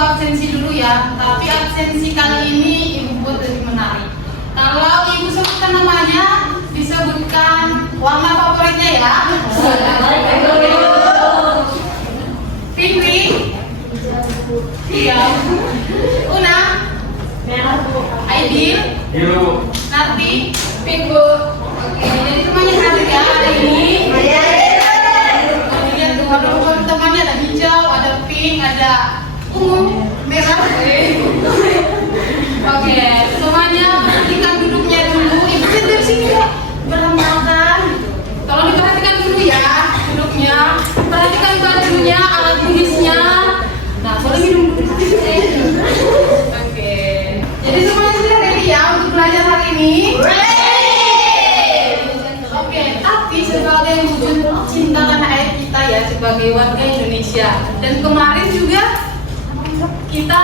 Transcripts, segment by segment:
Absensi dulu ya, tapi absensi kali ini Ibu buat lebih menarik. Kalau Ibu sebutkan namanya, disebutkan warna favoritnya ya. Pink, iya. Una, Aidil, Narti, pink Bu. Oke, jadi semuanya hadir ya hari ini. Kemudian warna temannya ada hijau, ada pink, ada ungu, merah. Oke, semuanya perhatikan duduknya dulu. Ibu dari sini ya, berlambatan. Tolong diperhatikan dulu ya duduknya. Perhatikan bajunya, alat tulisnya. Nah, boleh minum dulu. Oke, jadi semuanya sudah ready ya untuk belajar hari ini. Oke, tapi sebagai wujud cinta tanah air kita ya, sebagai warga Indonesia. Dan kemarin juga kita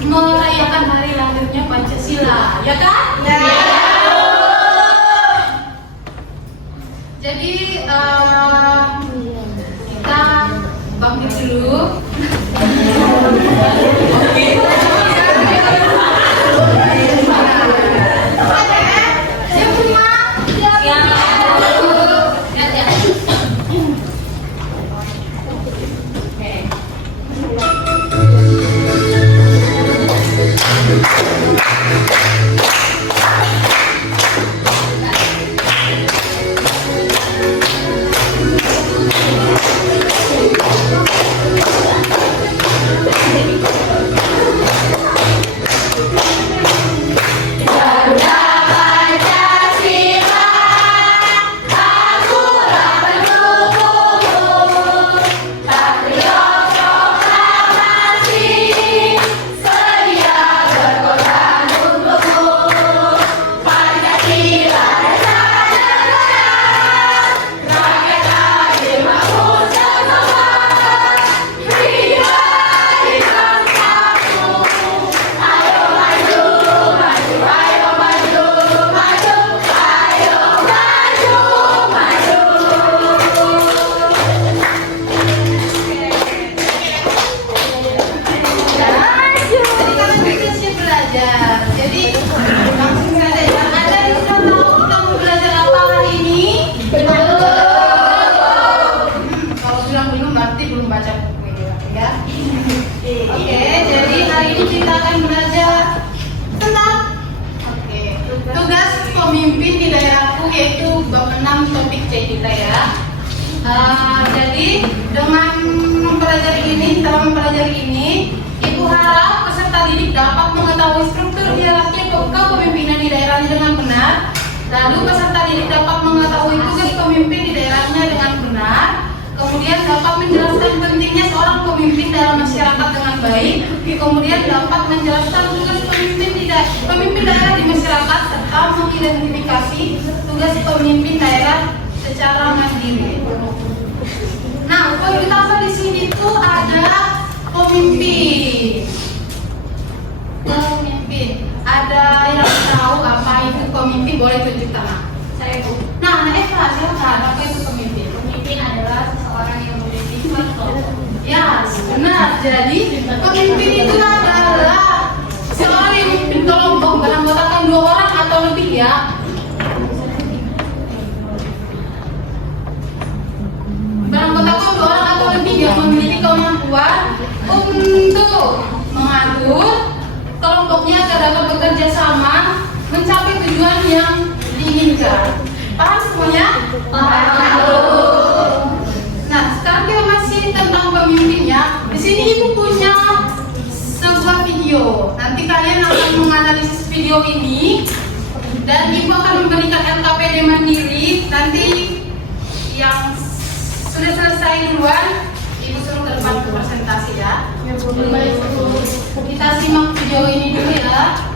merayakan hari lahirnya Pancasila, ya kan? Ya. Jadi kita bangkit dulu. Oke. Siap semua? Siap. Pemimpin di daerahku yaitu bab 6 topik C kita ya. Jadi dengan setelah mempelajari ini, Ibu harap peserta didik dapat mengetahui struktur hierarki kepemimpinan di daerahnya dengan benar. Lalu peserta didik dapat mengetahui tugas pemimpin di daerahnya dengan benar. Kemudian dapat menjelaskan pentingnya seorang pemimpin dalam masyarakat dengan baik. Kemudian dapat menjelaskan tugas pemimpin daerah di masyarakat serta mengidentifikasi tugas pemimpin daerah secara mandiri. Nah, poin utama di sini tuh ada pemimpin. Ada yang tahu apa itu pemimpin? Boleh tunjuk tangan. Saya Bu. Nah, Eva, silakan. Apa itu pemimpin? Pemimpin adalah seseorang yang memiliki contoh. Ya, benar. Jadi pemimpin itu adalah seorang yang memimpin kelompok beranggotakan 2 orang atau lebih ya. mengatur kelompoknya agar dapat bekerja sama mencapai tujuan yang diinginkan. Paham semuanya? Nah, sekarang kita masih tentang pemimpinnya. Di sini ibu punya sebuah video. Nanti kalian akan menganalisis video ini dan ibu akan memberikan LKPD mandiri. Nanti yang sudah selesai duluan, ibu suruh ke depan ke presentasi ya. Kita simak video ini dulu ya.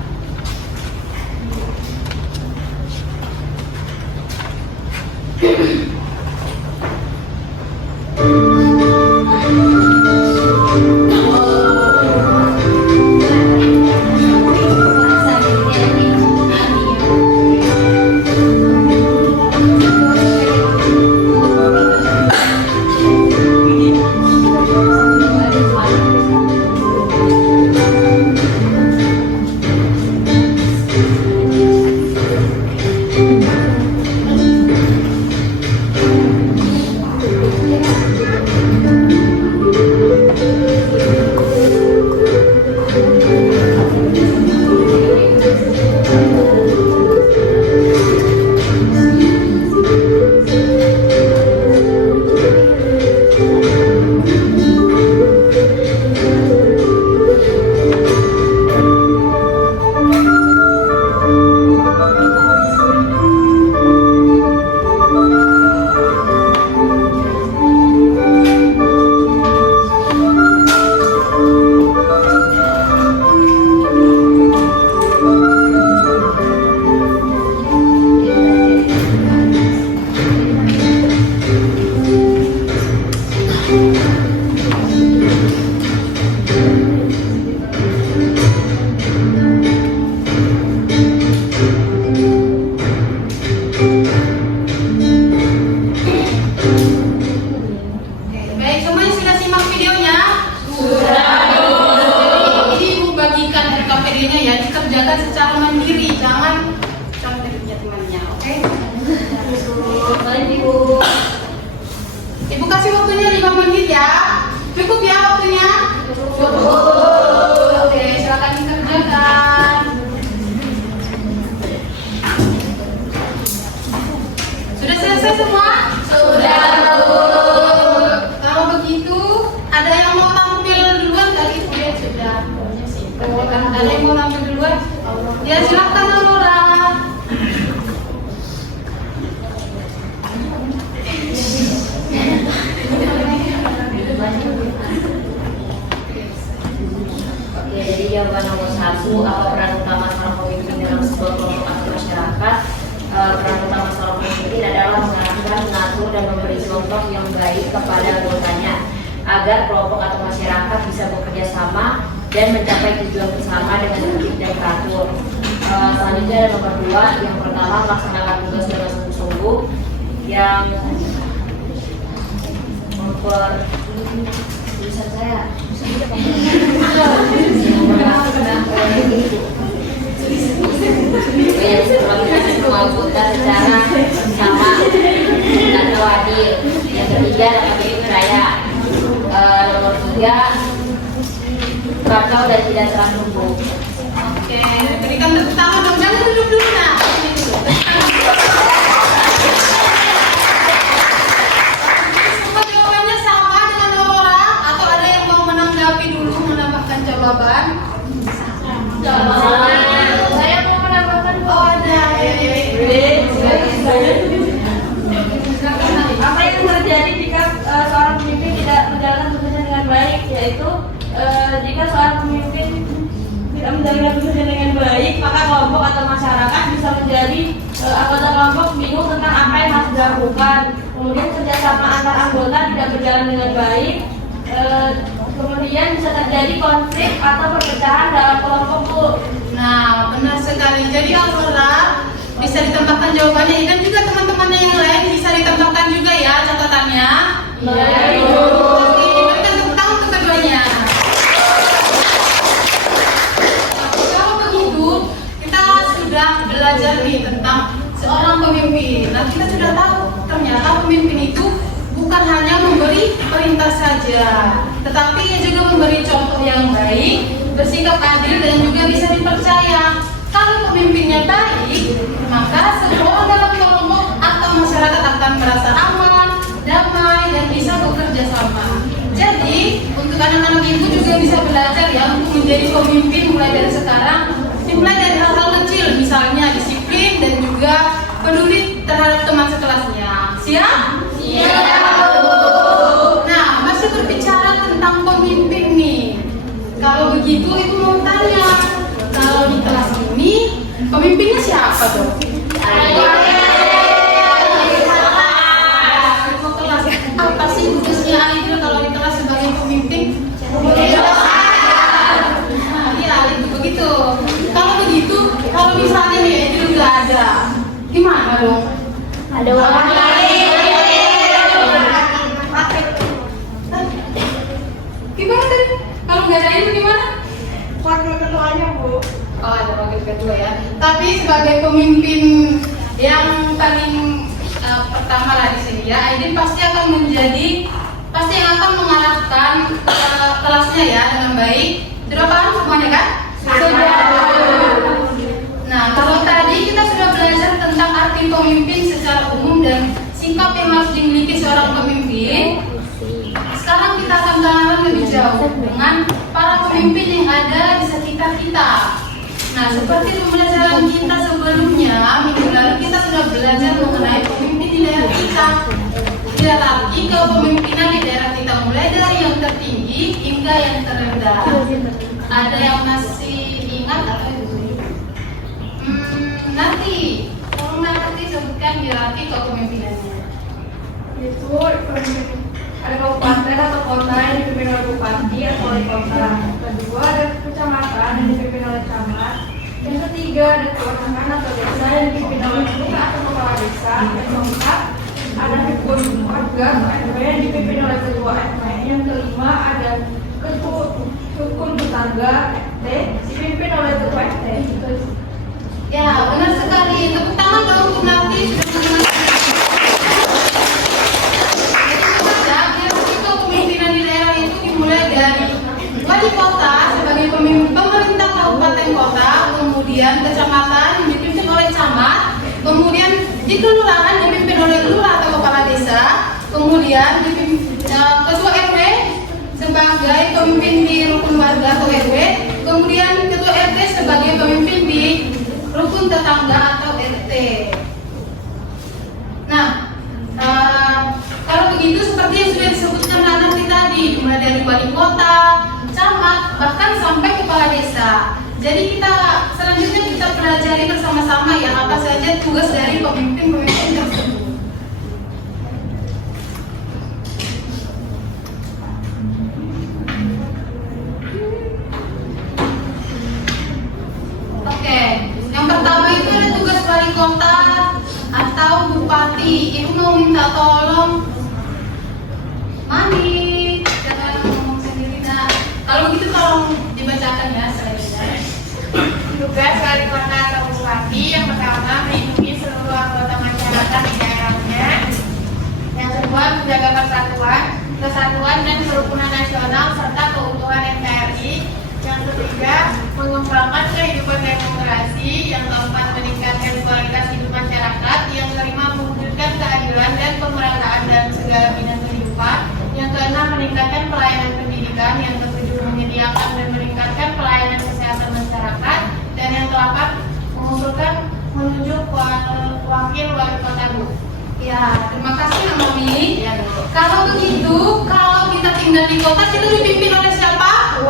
Secara mandiri, jangan contoh temannya, oke? Ibu kasih waktunya 5 menit ya. Cukup ya waktunya? Cukup. Oke, silakan dikerjakan. Sudah selesai semua? Sudah. Kalau begitu, ada yang mau tampil duluan tadi? Sudah. Ada yang mau tampil duluan? Ya silahkan Aurora. Oke, jadi jawaban nomor 1, apa peran utama seorang pemimpin dalam sebuah kelompok atau masyarakat? Peran utama seorang pemimpin adalah mengarahkan, mengatur, dan memberi contoh yang baik kepada anggotanya agar kelompok atau masyarakat bisa bekerja sama dan mencapai tujuan bersama dengan tertib dan teratur. Selanjutnya ada nomor 2, yang pertama melaksanakan tugas dengan sungguh-sungguh, yang tulisan saya semua anggota secara sama dan adil. Yang ketiga dapat dipercaya. Nomor 3, kacau dan tidak terang-terang. Oke, berikan tepuk tangan dong. Jangan duduk dulu nah. Semua jawabannya sama dengan Aurora atau ada yang mau menanggapi dulu, menambahkan jawaban? Saya mau menambahkan. Oh ada. Apa yang terjadi jika seorang pemimpin tidak menjalankan tugasnya dengan baik, yaitu jika seorang pemimpin tidak menjalankan tugasnya dengan baik, maka kelompok atau masyarakat bisa menjadi anggota kelompok bingung tentang apa yang harus dilakukan. Kemudian kerjasama antar anggota tidak berjalan dengan baik. Kemudian bisa terjadi konflik atau perpecahan dalam kelompok, Bu. Nah, benar sekali. Jadi Aurora bisa ditambahkan jawabannya dan juga teman-teman yang lain bisa ditambahkan juga ya catatannya. Baik. Oke, berikan tepuk tangan untuk keduanya. Kalau begitu, kita sudah belajar nih tentang seorang pemimpin. Nah, kita sudah tahu ternyata pemimpin itu bukan hanya memberi perintah saja, tetapi ia juga memberi contoh yang baik, bersikap adil dan juga bisa dipercaya. Kalau pemimpinnya baik, maka semua orang dalam kelompok atau masyarakat akan merasa aman, damai, dan bisa bekerja sama. Jadi, untuk anak-anak ibu juga bisa belajar ya untuk menjadi pemimpin mulai dari sekarang. Dimulai dari hal-hal kecil, misalnya disiplin dan juga peduli terhadap teman sekelasnya. Siap? Siap. Nah, masih berbicara tentang pemimpin nih. Kalau begitu, ibu mau tanya, kalau di kelas ini pemimpinnya siapa dong? Apa sih tugasnya Aidil kalau di kelas sebagai pemimpin? Nah, iya itu begitu. Kalau begitu, kalau misalnya nih Aidil nggak ada, gimana dong? Ada orang lain. Gimana tadi? Kalau nggak ada Aidil gimana? Wakil ketuanya, Bu. Oh, ada wakil ketua ya. Tapi sebagai pemimpin yang paling pertama lah di sini ya, Aidil pasti akan yang akan mengarahkan kelasnya ya dengan baik. Sudah paham semuanya kan? Sudah. Nah, kalau tadi kita sudah belajar tentang arti pemimpin secara umum dan sikap yang harus dimiliki seorang pemimpin. Sekarang kita akan kenalan lebih jauh dengan para pemimpin yang ada di sekitar kita. Nah, seperti pembelajaran kita sebelumnya, minggu lalu kita sudah belajar mengenai pemimpin di daerah kita. Hierarki kepemimpinan di daerah kita mulai dari yang tertinggi hingga yang terendah. Ada yang masih ingat atau itu? Nanti, tolong nanti sebutkan hierarki kepemimpinannya. Itu ada kabupaten atau kota yang dipimpin oleh bupati atau wali kota. Kedua ada kecamatan yang dipimpin oleh camat. Yang ketiga ada kelurahan atau desa yang dipimpin oleh lurah atau kepala desa. Yang keempat ada rukun warga atau RW yang dipimpin oleh ketua RW. Yang kelima ada rukun tetangga RT dipimpin oleh ketua RT. Ya, benar sekali. Tepuk tangan dong untuk nanti sudah mengenal. Kepemimpinan di daerah itu dimulai dari wali kota sebagai pemimpin pemerintah kabupaten kota, kemudian kecamatan yang dipimpin oleh camat, kemudian di kelurahan dipimpin oleh lurah atau kepala desa, kemudian ketua RW sebagai pemimpin di rukun warga atau RW, kemudian ketua RT sebagai pemimpin di rukun tetangga atau RT. Nah, kalau begitu seperti yang sudah disebutkan nanti tadi, mulai dari wali kota, camat, bahkan sampai kepala desa. Jadi selanjutnya kita pelajari bersama-sama ya apa saja tugas dari pemimpin-pemimpin tersebut. Oke, yang pertama itu ada tugas wali kota atau bupati. Ibu mau minta tolong Mami, jangan ngomong sendiri. Nah, kalau begitu tolong dibacakan ya slide-nya. Tugas wali kota atau bupati yang pertama melindungi seluruh anggota masyarakat di daerahnya. Yang kedua menjaga kesatuan dan kerukunan nasional serta keutuhan NKRI. Yang ketiga mengembangkan kehidupan demokrasi. Yang keempat meningkatkan kualitas hidup masyarakat. Yang kelima mewujudkan keadilan dan pemerataan dalam segala bidang kehidupan. Yang keenam meningkatkan pelayanan pendidikan. Yang ketujuh menyediakan dan meningkatkan pelayanan kesehatan masyarakat. Dan yang ke-8 mengusulkan menunjuk wakil wali kota, Bu. Ya, terima kasih Mami. Ya, kalau begitu, kalau kita tinggal di kota kita dipimpin oleh siapa?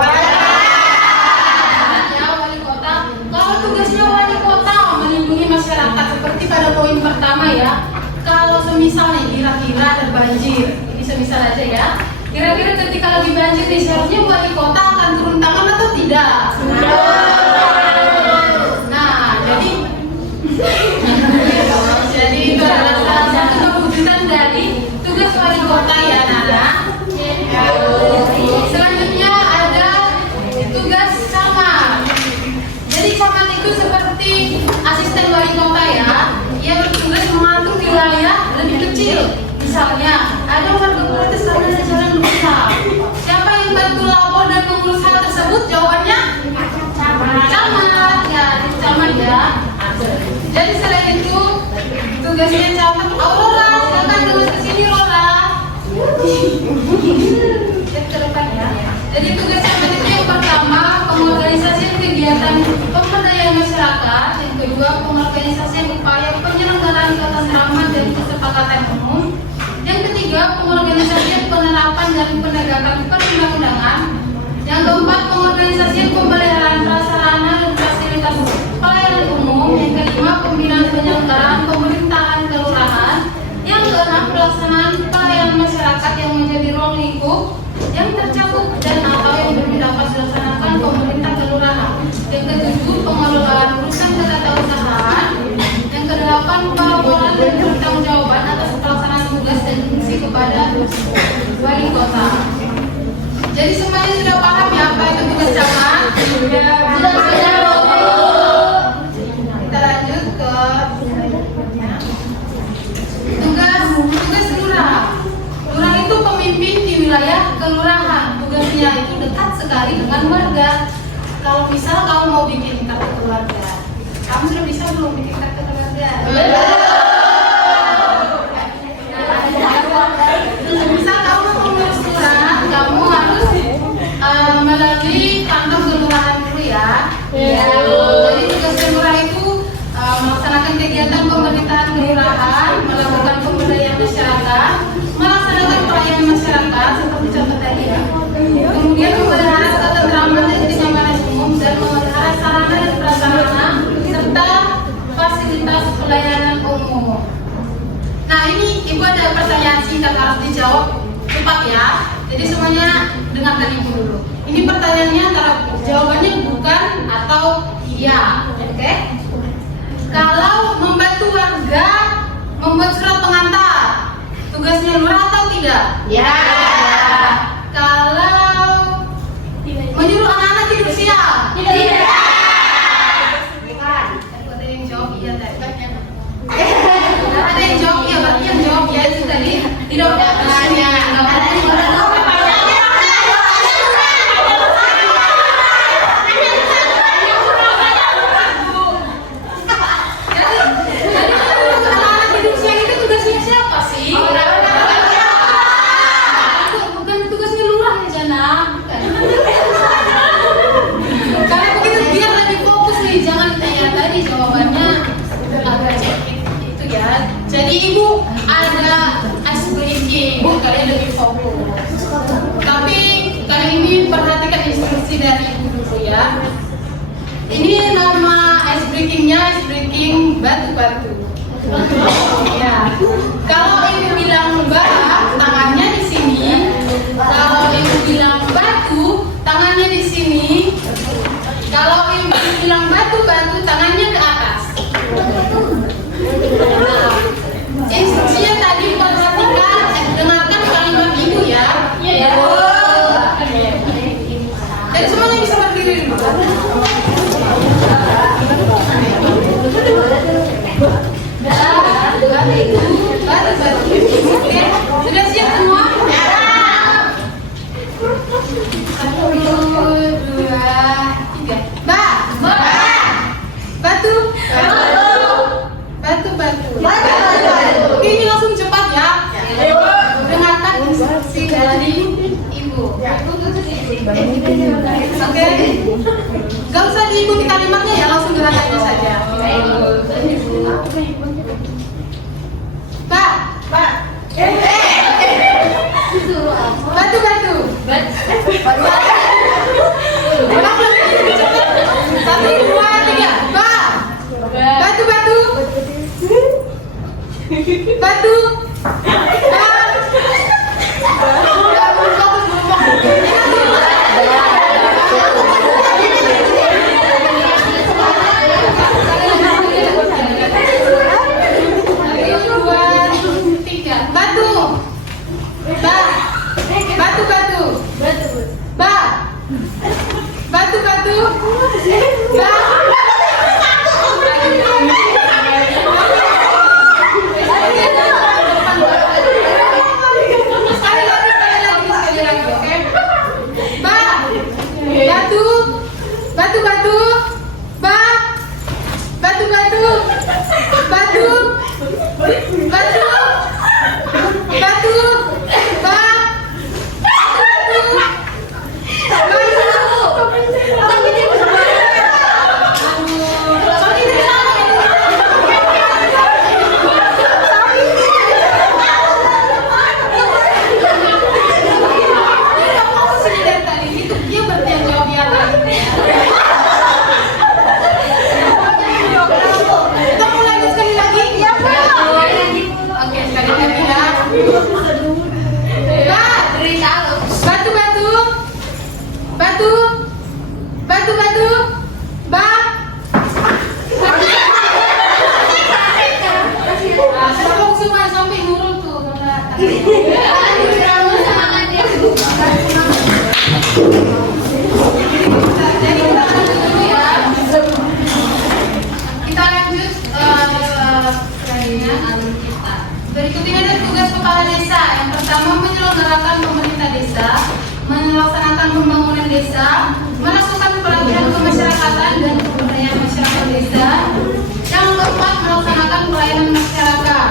Ya, wali kota. Kalau tugasnya wali kota melindungi masyarakat seperti pada poin pertama ya. Kalau semisal nih kira-kira ada banjir, ini semisal aja ya. Kira-kira ketika lagi banjir nih seharusnya wali kota akan turun tangan atau tidak? Jadi itu adalah salah satu kewujudan dari tugas wali kota ya Nana. Selanjutnya ada tugas camat. Jadi camat itu seperti asisten wali kota ya. Ia bertugas mengatur wilayah wilayah lebih kecil. Misalnya, ada warga protes karena ada jalan rusak. Siapa yang bantu lapor dan mengurus hal tersebut? Jawabannya camat. Ya, itu camat ya. Jadi selain itu, tugasnya camat. Aurora, silakan tugas ke sini, Aurora. Lihat ke depan ya. Jadi tugas camat itu yang pertama, pengorganisasian kegiatan pemberdayaan masyarakat. Yang kedua, pengorganisasian upaya penyelenggaraan ketentraman dan kesepakatan umum. Yang ketiga, pengorganisasian penerapan dan penegakan perundang-undangan. Yang keempat, pengorganisasian pemeliharaan prasarana dan fasilitas pelayanan umum. Yang kelima, pembinaan penyelenggaraan pemerintahan kelurahan. Yang keenam, pelaksanaan pelayanan masyarakat yang menjadi ruang lingkup yang tercakup dan atau yang belum dapat dilaksanakan pemerintah kelurahan. Yang ketujuh, pengelolaan urusan ketatarusahaan. Yang kedelapan, pelaporan dan pertanggungjawaban atas pelaksanaan tugas dan fungsi kepada wali kota. Jadi semuanya sudah paham ya apa itu tugas camat? Sudah. Kita lanjut ke tugas lurah. Lurah itu pemimpin di wilayah kelurahan. Tugasnya itu dekat sekali dengan warga. Kalau misal kamu mau bikin kartu keluarga, kamu sudah bisa belum bikin kartu keluarga? Misal kamu mau mengurus lurah, kamu harus melalui kantor kelurahan dulu ya. Jadi tugas lurah itu melaksanakan kegiatan pemerintahan kelurahan, melakukan pemberdayaan masyarakat, melaksanakan pelayanan masyarakat seperti contoh tadi ya. Kemudian memelihara ketentraman dan kenyamanan umum dan memelihara sarana dan prasarana serta fasilitas pelayanan umum. Nah ini ibu ada pertanyaan singkat harus dijawab cepat ya. Jadi semuanya dengarkan ibu dulu. Ini pertanyaannya antara jawabannya bukan atau iya, oke? Kalau membantu warga membuat surat pengantar, tugasnya lurah atau tidak? Ya. Kalau menyuruh anak-anak tidur siang? Tidak. Bukan. Ada yang jawab iya tadi. Ada yang jawab iya, berarti yang jawab ya itu tadi tidak bertanya. Jadi ibu ada ice breaking, kalian lebih fokus. Tapi kali ini perhatikan instruksi dari ibu dulu ya. Ini nama ice breakingnya ice breaking batu-batu. Ya. Kalau ibu bilang bah, tangannya di sini. Kalau ibu bilang batu, tangannya di sini. Kalau ibu bilang batu-batu, tangannya ke atas. Instruksinya tadi perhatikan, dengarkan kalimat ibu ya. Jadi semuanya bisa berdiri dulu. Batu-batu. Oke, sudah siap semua? Satu, dua, tiga. Batu. Oke, ini langsung cepat ya. Dengarkan instruksi dari ibu. Oke. Gak usah diikuti kalimatnya ya, langsung gerakannya saja. Batu. Satu, dua, tiga. Batu. Batu. Kelompok semua sampai nurul tuh. Jadi kita lanjut dulu ya. Kita lanjut kita. Berikut ini ada tugas kepala desa. Yang pertama menyelenggarakan pemerintah desa, melaksanakan pembangunan desa, melakukan pelatihan kemasyarakatan dan pemberdayaan masyarakat desa. Yang keempat melaksanakan pelayanan masyarakat.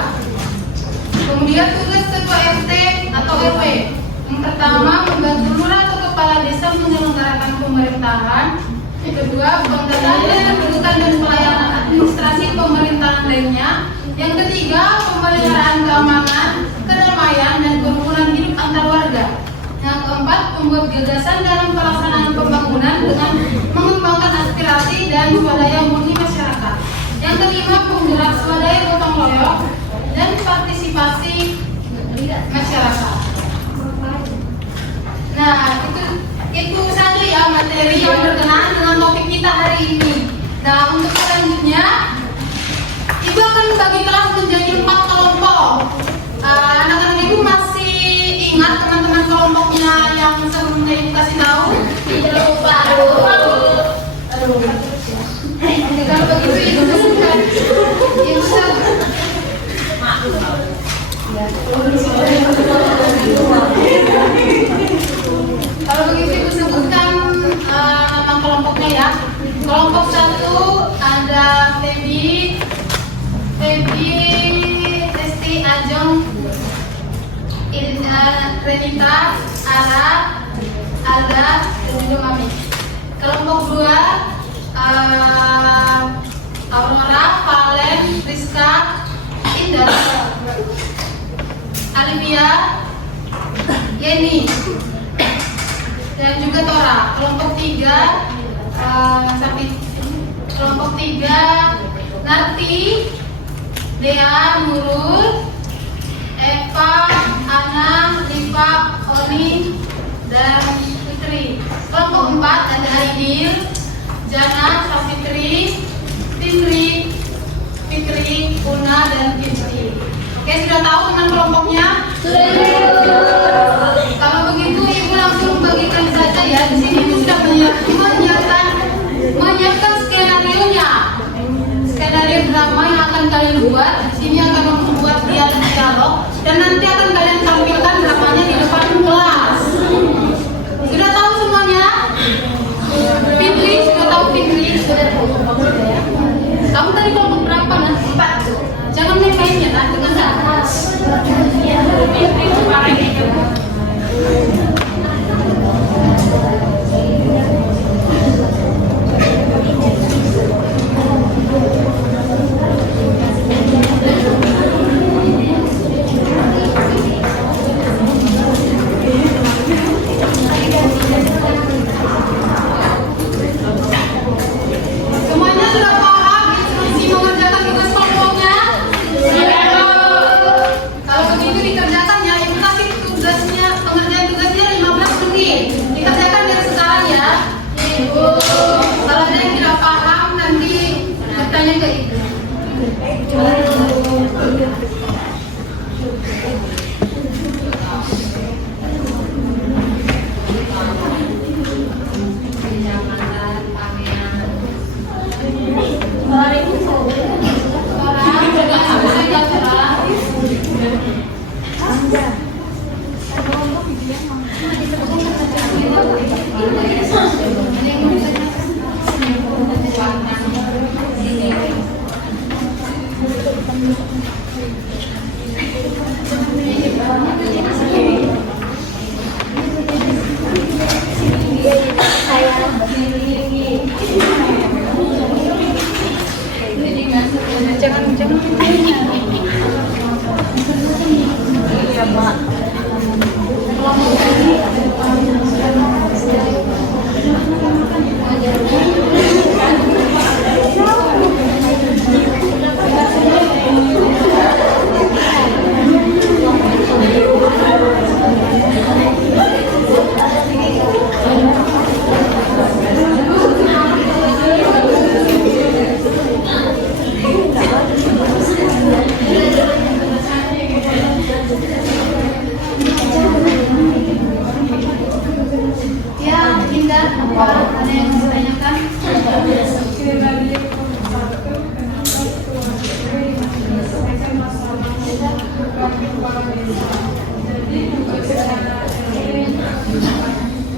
Kemudian tugas ketua RT atau RW. Yang pertama membantu lurah atau kepala desa menyelenggarakan pemerintahan. Yang kedua pendataan kedudukan dan pelayanan administrasi pemerintahan lainnya. Yang ketiga pemeliharaan keamanan, kedamaian dan kerukunan hidup antar warga. Yang keempat membuat gagasan dalam pelaksanaan pembangunan dengan mengembangkan aspirasi dan swadaya murni masyarakat. Yang kelima penggerak swadaya gotong royong dan partisipasi masyarakat. Nah, itu saja ya materi yang berkenaan dengan topik kita hari ini. Nah, untuk selanjutnya Ibu akan bagi kelas menjadi 4 kelompok. Anak-anak Ibu masih ingat teman-teman kelompoknya yang sebelumnya Ibu kasih tahu? Lupa. Kalau begitu Ibu sebutkan. Kalau begitu Ibu sebutkan nama kelompoknya ya. Kelompok 1 ada Febi, Resti, Ajeng, Renita, Ara, Alda, dan juga Mami. Kelompok 2 Aurora, Valen, Rizka, Indah, Alivia, Yeni, dan juga Tora. Kelompok 3 Narti, Dea, Nurul, Eva, Ana, Liva, Oni, dan Fitri. Kelompok 4 ada Aidil, Jana, Safitri, Fitri, Una, dan Fitri. Oke, sudah tahu teman kelompoknya? Kalau begitu Ibu langsung bagikan saja ya. Di sini Ibu sudah menyiapkan skenario-nya. Skenario drama yang akan kalian buat. Di sini akan membuat dialog dan nanti akan kalian tampilkan dramanya di depan kelas. Sudah tahu semuanya? Fitri sudah tahu, Fitri sudah tahu. Kamu tadi kelompok berapa? 4. Jangan main-mainnya kan dengan atas. Fitri suaranya jauh. Semuanya sudah paham instruksi mengerjakan tugas kelompoknya? Kalau begitu dikerjakan ya, Ibu kasih tugasnya, pengerjaan tugasnya 15 menit. Dikerjakan dari sekarang ya. Ibu, kalau ada yang tidak paham nanti bertanya ke Ibu.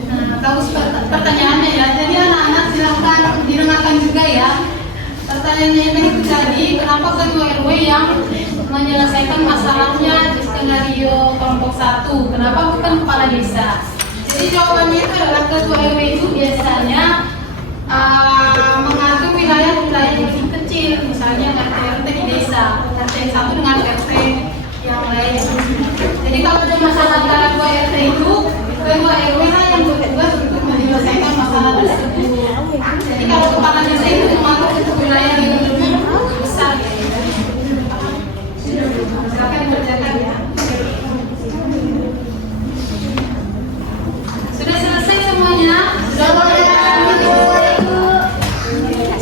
Nah, tahu pertanyaannya ya. Jadi anak-anak silahkan didengarkan juga ya. Pertanyaannya ini jadi kenapa ketua RW yang menyelesaikan masalahnya di skenario kelompok 1? Kenapa bukan kepala desa? Jadi jawabannya itu adalah ketua RW itu biasanya mengatur wilayah-wilayah yang lebih kecil, misalnya RT di desa, RT yang satu dengan RT yang lain. Jadi kalau ada masalah antara dua RT itu, ketua RW lah yang bertugas untuk menyelesaikan masalah tersebut. Jadi kalau kepala desa itu mengatur untuk wilayah yang lebih besar ya. Silakan dikerjakan ya. Sudah selesai semuanya?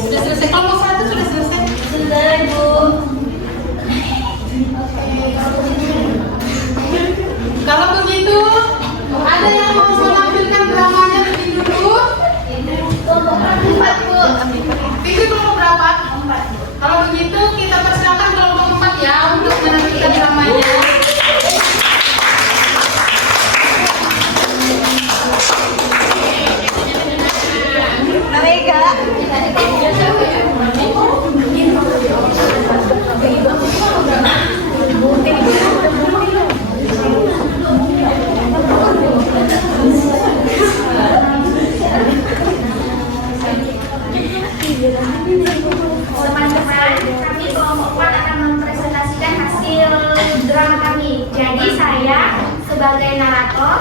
Sudah selesai kelompok 1 sudah selesai? Sudah, Bu. Kalau begitu, ada yang mau menampilkan dramanya lebih dulu? Kelompok 4, Bu. Itu kelompok berapa? Kalau begitu kita persilakan kelompok 4 ya untuk menampilkan dramanya. Teman-teman, kami kelompok 4 akan mempresentasikan hasil drama kami. Jadi saya sebagai narator,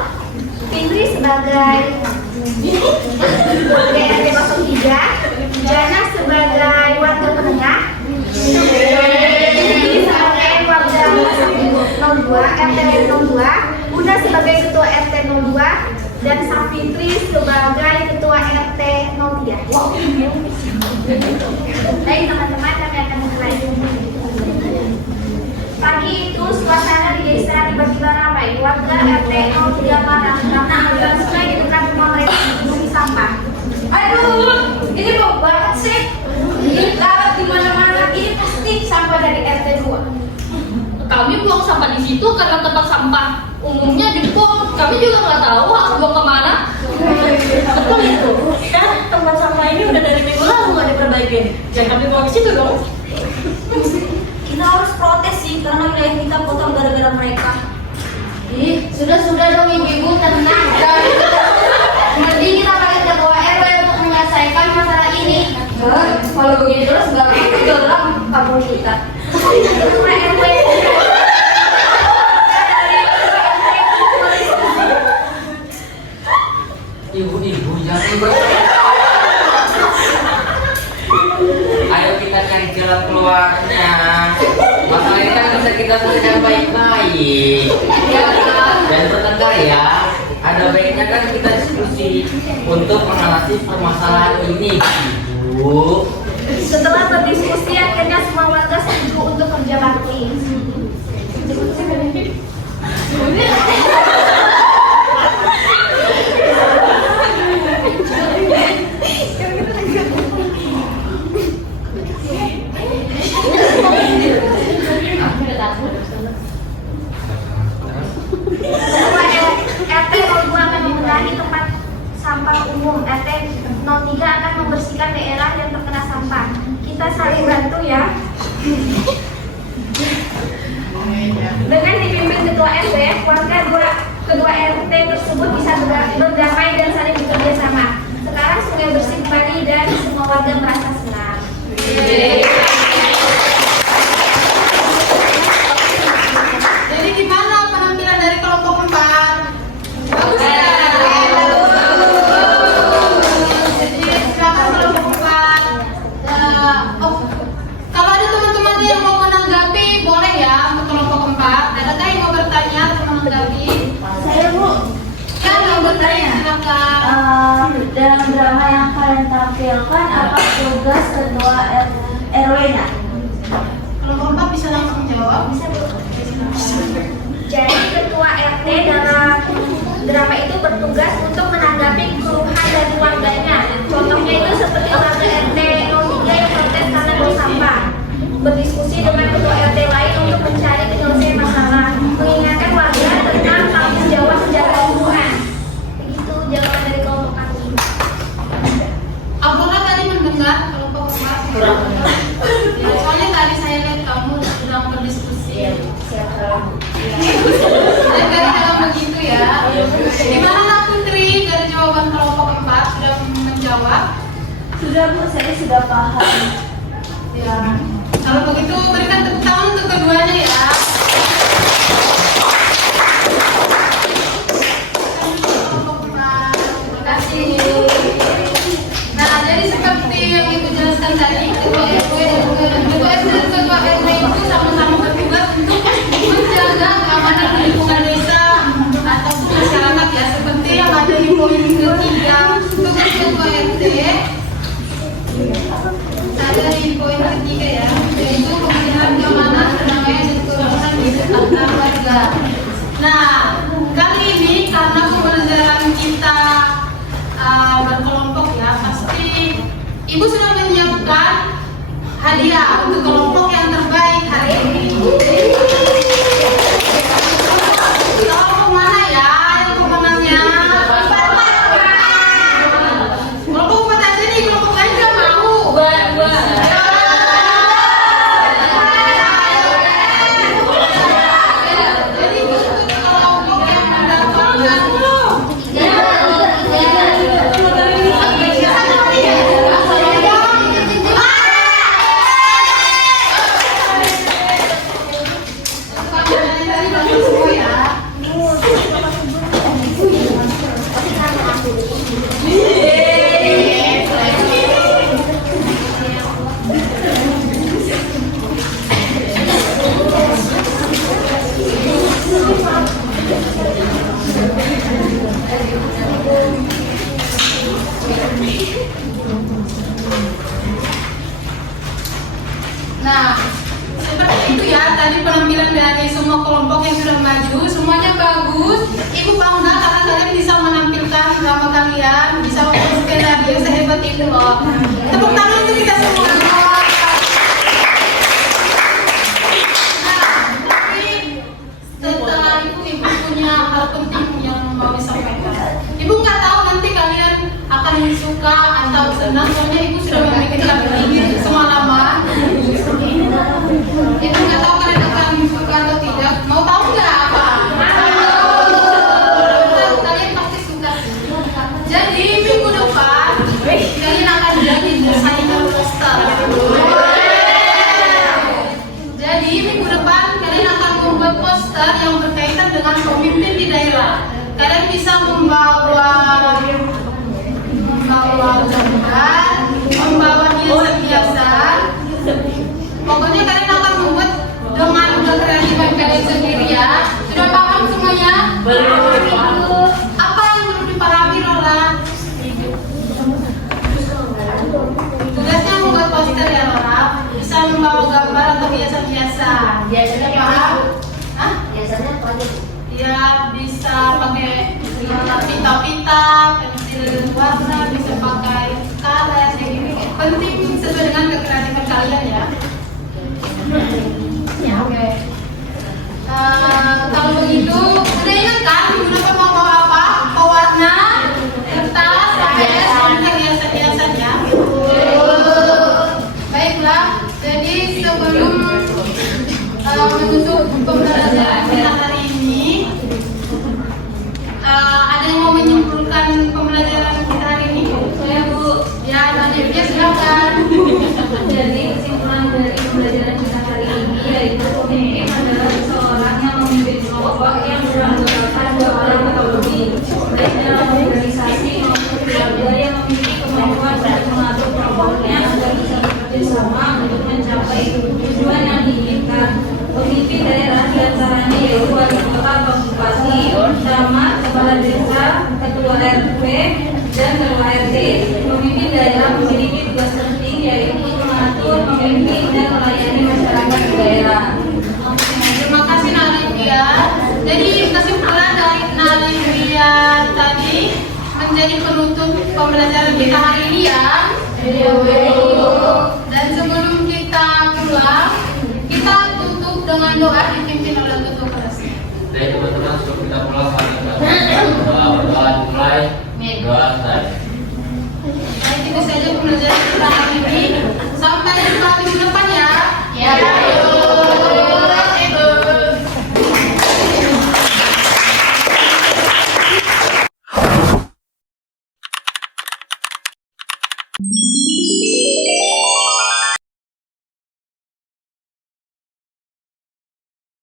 Fitri sebagai RT 03, Jana sebagai warga penengah, Vivi sebagai warga 02, RT 02, Bunda sebagai ketua RT 02, dan Safitri sebagai ketua RT 03. Baik teman-teman, kami akan mulai. Pagi itu suasana di desa tiba-tiba ramai. Warga RT 03 marah karena aliran sungai di dekat rumah mereka dipenuhi sampah. Aduh, ini bau banget sih. Ini lalat di mana-mana. Ini pasti sampah dari RT 2. Kami buang sampah di situ karena tempat sampah umumnya jebol. Kami juga nggak tahu harus buang kemana. Betul itu. Kan tempat sampah ini udah dari minggu lalu nggak diperbaikin. Jangan kami buang di situ dong. Kita harus protes sih karena wilayah kita kotor gara-gara mereka. Ih, sudah dong ibu-ibu, tenang. Mending kita pakai ketua RW untuk menyelesaikan masalah ini. Kalau begini terus nggak itu dalam kampung kita. Ketua RW. Ibu-ibu jangan ber. Ayo kita cari jalan keluarnya. Masalah ini kan bisa kita selesaikan baik-baik. Dan pendengar ya, ada baiknya kan kita diskusi untuk mengatasi permasalahan ini, Ibu. Setelah berdiskusi, akhirnya semua warga setuju untuk kerja bakti. Ketua RT 02 akan membenahi tempat sampah umum. RT 03 akan membersihkan daerah yang terkena sampah. Kita saling bantu ya. Dengan dipimpin ketua RW, warga kedua RT tersebut bisa berdamai dan saling bekerja sama. Sekarang sungai bersih kembali dan semua warga merasa senang. Jadi gimana penampilan dari kelompok 4? Bagus ya? Jadi silakan kelompok 4. Kalau ada teman-teman yang mau menanggapi, boleh ya untuk kelompok 4. Adakah yang mau bertanya atau menanggapi? Saya, Bu. Kan yang bertanya silakan. Dalam drama yang kalian tampilkan, apa tugas ketua RW-nya? Kelompok 4 bisa langsung jawab. Bisa, Bu? Jadi ketua RT dalam drama itu bertugas untuk menanggapi keluhan dari warganya. Contohnya itu seperti warga RT 03 yang protes karena bau sampah. Berdiskusi dengan ketua RT lain untuk mencari penyelesaian masalah. Gimana Kak Putri dari jawaban kelompok 4 sudah menjawab? Sudah Bu, saya sudah paham. Ya. Kalau begitu berikan tepuk tangan untuk keduanya ya. Terima kasih. Nah, jadi seperti yang Ibu jelaskan tadi, ketua RW dan ketua RW itu sama-sama bertugas untuk menjaga keamanan lingkungan desa atau masyarakat ya, seperti yang ada di poin ketiga. Tugas ketua RT ada di poin ketiga ya, yaitu pemeliharaan keamanan, kedamaian dan kerukunan di antar warga. Nah, kali ini karena pembelajaran kita berkelompok ya, pasti Ibu sudah menyiapkan hadiah untuk kelompok yang terbaik hari ini. Kelompok mana ya yang pemenangnya? Kelompok 4 aja nih, kelompok lain gak mau. Jadi untuk kelompok yang mendapatkan Nah, seperti itu ya tadi penampilan dari semua kelompok yang sudah maju, semuanya bagus. Ibu bangga karena kalian bisa menampilkan drama kalian, bisa membuat skenario sehebat itu loh. Tepuk tangan untuk kita semua. Nah, tapi setelah itu ibu punya hal penting yang mau disampaikan. Ibu nggak tahu nanti kalian akan suka atau senang, soalnya ibu sudah memikirkan ini semalaman. Ibu nggak tahu kalian akan suka atau tidak. Mau tahu nggak apa? Kalian pasti suka. Jadi minggu depan kalian akan jadi desainer poster. Jadi minggu depan kalian akan membuat poster yang berkaitan dengan pemimpin di daerah. Kalian bisa membawa gambar, membawa hiasan-hiasan. Pokoknya kalian akan membuat dengan kekreatifan kalian sendiri ya. Sudah paham semuanya? Belum. Apa yang perlu dipahami Lola? Tugasnya membuat poster ya Lola. Bisa membawa gambar atau hiasan-hiasan. Biasanya Paham? Hah? Biasanya apa aja? Ya bisa pakai pita-pita, pensil warna, bisa pakai karet, kayak gini. Penting sesuai dengan kekreatifan kalian ya. Ya oke. Kalau begitu, udah ingat kan minggu depan mau bawa apa? Pewarna, kertas, hiasan-hiasan ya. Baiklah, jadi sebelum menutup pembelajaran kita hari ini, ada yang mau menyimpulkan pembelajaran kita hari ini? Saya Bu. Ya, Nadia silakan. Jadi kesimpulan dari pembelajaran kita hari ini yaitu pemimpin adalah seseorang yang memimpin kelompok yang beranggotakan 2 orang atau lebih, baik dalam organisasi maupun keluarga yang memiliki kemampuan untuk mengatur kelompoknya agar bisa bekerja sama untuk mencapai tujuan yang diinginkan. Pemimpin daerah diantaranya yaitu wali kota atau bupati, camat, kepala desa, ketua RW, dan ketua RT. Pemimpin daerah memiliki tugas penting yaitu mengatur, memimpin, dan melayani masyarakat di daerah. Terima kasih Nadia. Jadi kesimpulan dari Nadia tadi menjadi penutup pembelajaran kita hari ini ya. Dan sebelum kita pulang, kita tutup dengan doa dipimpin oleh ketua kelas. Baik teman-teman, sebelum kita pulang doa dimulai. Doa start. Baik, itu saja pembelajaran kita hari ini.